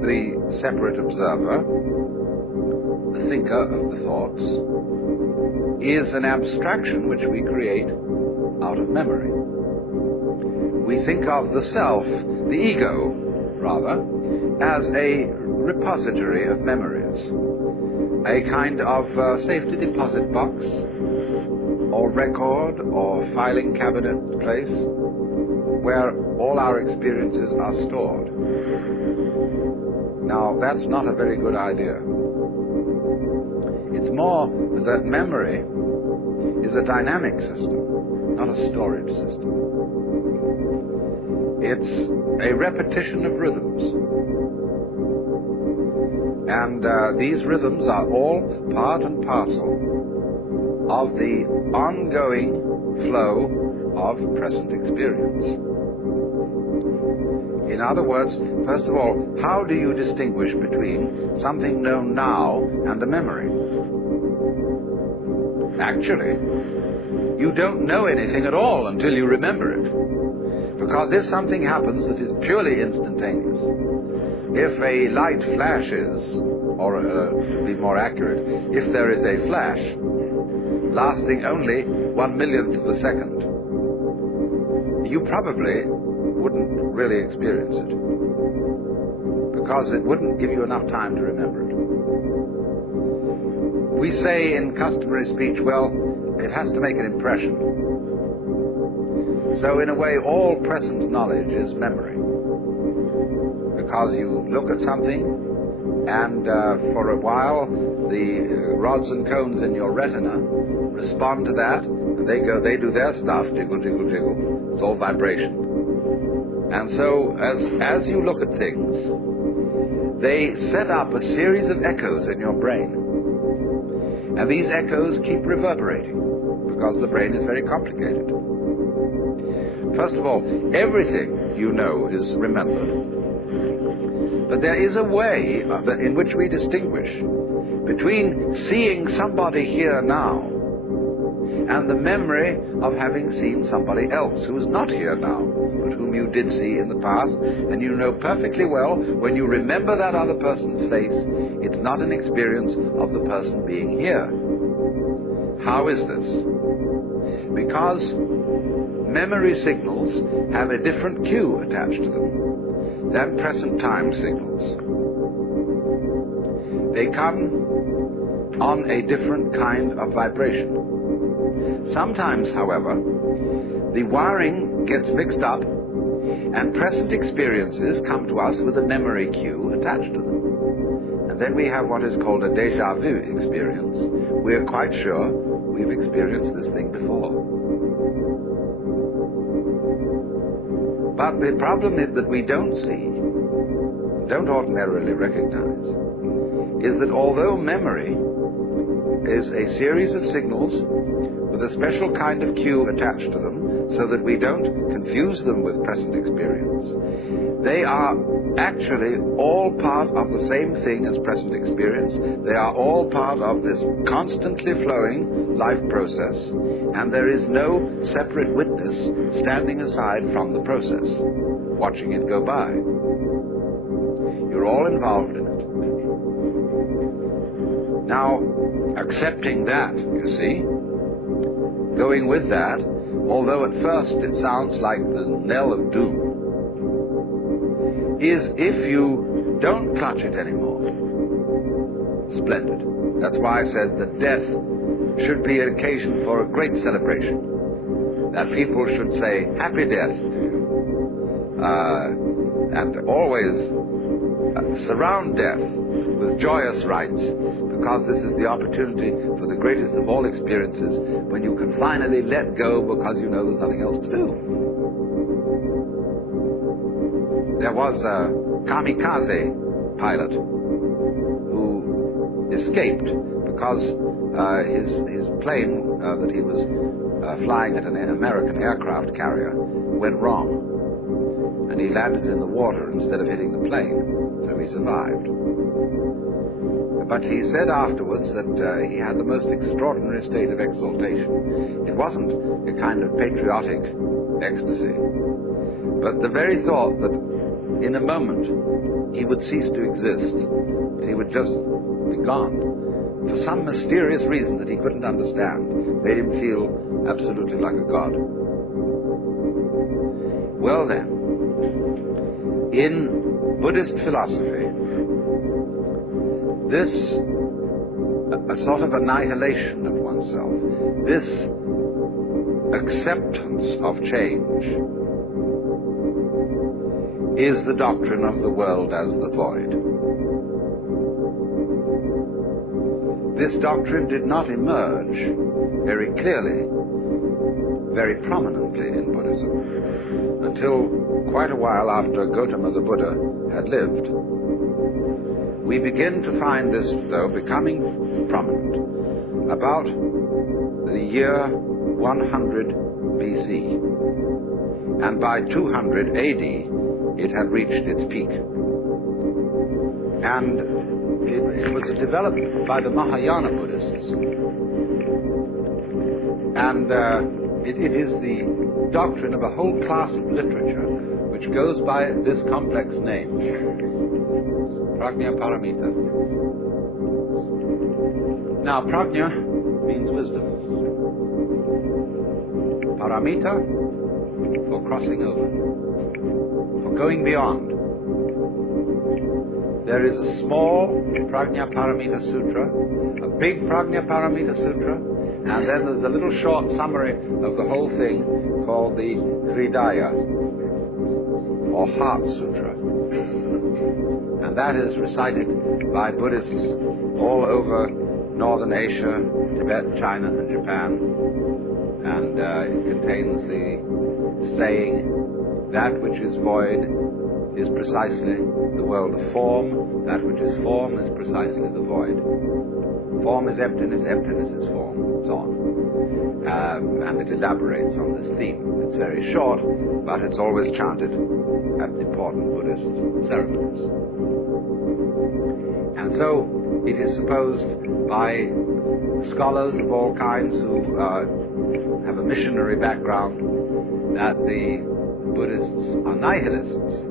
the separate observer, the thinker of the thoughts, is an abstraction which we create out of memory. We think of the self, the ego, rather, as a repository of memories, a kind of safety deposit box, or record, or filing cabinet place, where all our experiences are stored. Now, that's not a very good idea. It's more that memory is a dynamic system, not a storage system. It's a repetition of rhythms. And these rhythms are all part and parcel of the ongoing flow of present experience. In other words, first of all, how do you distinguish between something known now and a memory? Actually, you don't know anything at all until you remember it. Because if something happens that is purely instantaneous, if a light flashes, or to be more accurate, if there is a flash lasting only 1/1,000,000th of a second, you probably wouldn't really experience it, because it wouldn't give you enough time to remember it. We say in customary speech, well, it has to make an impression. So in a way, all present knowledge is memory, because you look at something, and for a while the rods and cones in your retina respond to that, and they do their stuff, jiggle, jiggle, jiggle. It's all vibration. And so as you look at things, they set up a series of echoes in your brain. And these echoes keep reverberating, because the brain is very complicated. First of all, everything you know is remembered. But there is a way in which we distinguish between seeing somebody here now and the memory of having seen somebody else who is not here now, but whom you did see in the past, and you know perfectly well when you remember that other person's face, it's not an experience of the person being here. How is this? Because memory signals have a different cue attached to them than present time signals. They come on a different kind of vibration. Sometimes, however, the wiring gets mixed up, and present experiences come to us with a memory cue attached to them. And then we have what is called a déjà vu experience. We're quite sure we've experienced this thing before. But the problem is that we don't see, don't ordinarily recognize, is that although memory is a series of signals with a special kind of cue attached to them, so that we don't confuse them with present experience, they are actually all part of the same thing as present experience. They are all part of this constantly flowing life process, and there is no separate witness standing aside from the process, watching it go by. You're all involved in it. Now, accepting that, you see, going with that, although at first it sounds like the knell of doom, is if you don't clutch it anymore. Splendid. That's why I said that death should be an occasion for a great celebration. That people should say, happy death to you. And always surround death with joyous rites, because this is the opportunity for the greatest of all experiences, when you can finally let go because you know there's nothing else to do. There was a kamikaze pilot who escaped because his plane that he was flying at an American aircraft carrier went wrong, and he landed in the water instead of hitting the plane, so he survived. But he said afterwards that he had the most extraordinary state of exaltation. It wasn't a kind of patriotic ecstasy, but the very thought that in a moment, he would cease to exist. He would just be gone. For some mysterious reason that he couldn't understand, made him feel absolutely like a god. Well then, in Buddhist philosophy, this a sort of annihilation of oneself, this acceptance of change, is the doctrine of the world as the void. This doctrine did not emerge very clearly, very prominently in Buddhism until quite a while after Gautama the Buddha had lived. We begin to find this, though, becoming prominent about the year 100 BC. And by 200 AD, it had reached its peak. And it was developed by the Mahayana Buddhists. And it is the doctrine of a whole class of literature which goes by this complex name, Prajna Paramita. Now, Prajna means wisdom. Paramita, for crossing over, for going beyond. There is a small Prajna Paramita Sutra, a big Prajna Paramita Sutra, and then there's a little short summary of the whole thing called the Hridaya, or Heart Sutra. And that is recited by Buddhists all over Northern Asia, Tibet, China, and Japan. And it contains the saying, that which is void is precisely the world of form, that which is form is precisely the void. Form is emptiness, emptiness is form, so on. And it elaborates on this theme. It's very short, but it's always chanted at important Buddhist ceremonies. And so it is supposed by scholars of all kinds who have a missionary background that the Buddhists are nihilists,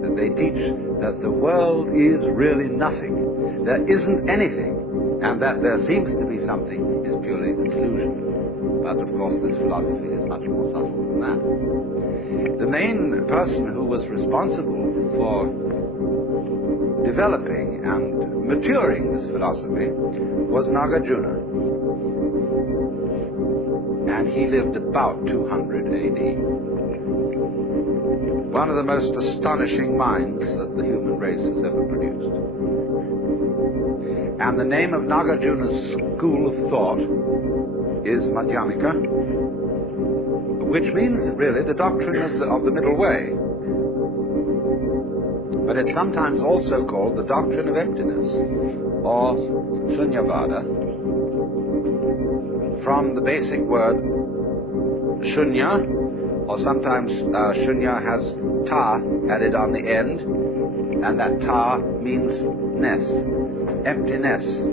that they teach that the world is really nothing, there isn't anything, and that there seems to be something is purely an illusion. But of course this philosophy is much more subtle than that. The main person who was responsible for developing and maturing this philosophy was Nagarjuna. And he lived about 200 AD. One of the most astonishing minds that the human race has ever produced. And the name of Nagarjuna's school of thought is Madhyamika, which means really the doctrine of the middle way. But it's sometimes also called the doctrine of emptiness, or Shunyavada, from the basic word shunya, or sometimes shunya has ta added on the end, and that ta means ness, emptiness.